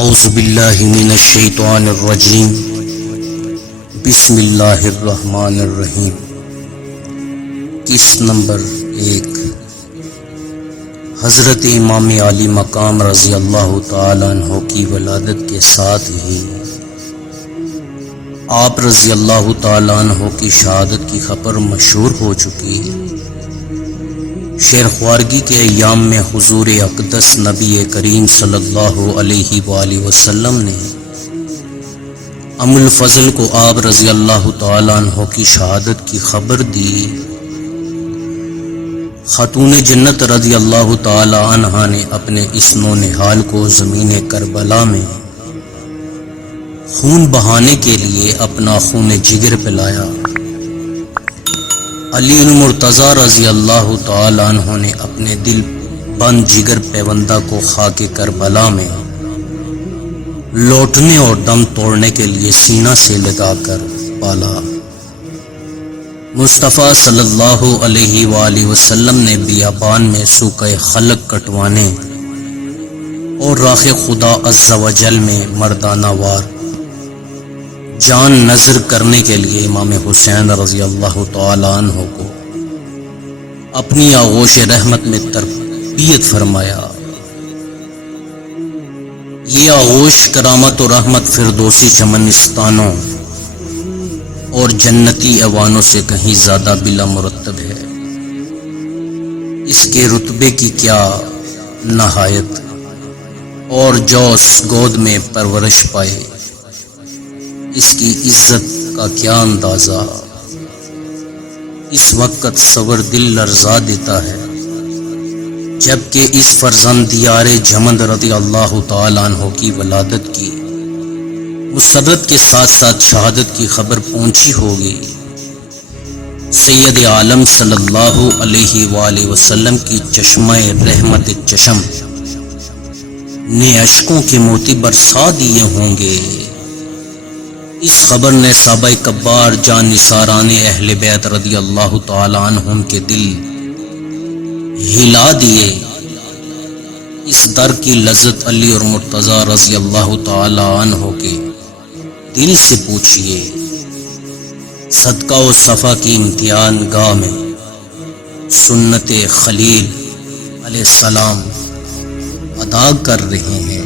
اعوذ باللہ من الشیطان الرجیم بسم اللہ الرحمن الرحیم۔ قسط نمبر 1۔ حضرت امام عالی مقام رضی اللہ تعالیٰ عنہ کی ولادت کے ساتھ ہی آپ رضی اللہ تعالیٰ عنہ کی شہادت کی خبر مشہور ہو چکی۔ شیر خوارگی کے ایام میں حضور اقدس نبی کریم صلی اللہ علیہ وآلہ وسلم نے ام الفضل کو آپ رضی اللہ تعالیٰ عنہ کی شہادت کی خبر دی۔ خاتون جنت رضی اللہ تعالیٰ عنہ نے اپنے اس نونہال کو زمین کربلا میں خون بہانے کے لیے اپنا خون جگر پلایا۔ علی المرتضیٰ رضی اللہ تعالیٰ عنہ نے اپنے دل بند جگر پیوندہ کو خاک کربلا میں لوٹنے اور دم توڑنے کے لیے سینہ سے لگا کر پالا۔ مصطفیٰ صلی اللہ علیہ وآلہ وسلم نے بیابان میں سوکھے خلق کٹوانے اور راہ خدا عز و جل میں مردانہ وار جان نظر کرنے کے لیے امام حسین رضی اللہ تعالیٰ عنہ کو اپنی آغوش رحمت میں تربیت فرمایا۔ یہ آغوش کرامت و رحمت فردوسی چمنستانوں اور جنتی ایوانوں سے کہیں زیادہ بلا مرتب ہے۔ اس کے رتبے کی کیا نہایت اور جوش گود میں پرورش پائے، اس کی عزت کا کیا اندازہ۔ اس وقت صبر دل لرزا دیتا ہے جبکہ اس فرزند یار جمند رضی اللہ تعالیٰ عنہ کی ولادت کی مسرت کے ساتھ ساتھ شہادت کی خبر پہنچی ہوگی۔ سید عالم صلی اللہ علیہ وآلہ وسلم کی چشمہ رحمت چشم نے اشکوں کے موتی برسا دیے ہوں گے۔ اس خبر نے صحابہ کبار جان نثاران اہل بیت رضی اللہ تعالی عنہم کے دل ہلا دیے۔ اس در کی لذت علی اور مرتضیٰ رضی اللہ تعالی عنہ کے دل سے پوچھئے۔ صدقہ و صفا کی امتحان گاہ میں سنت خلیل علیہ السلام ادا کر رہے ہیں۔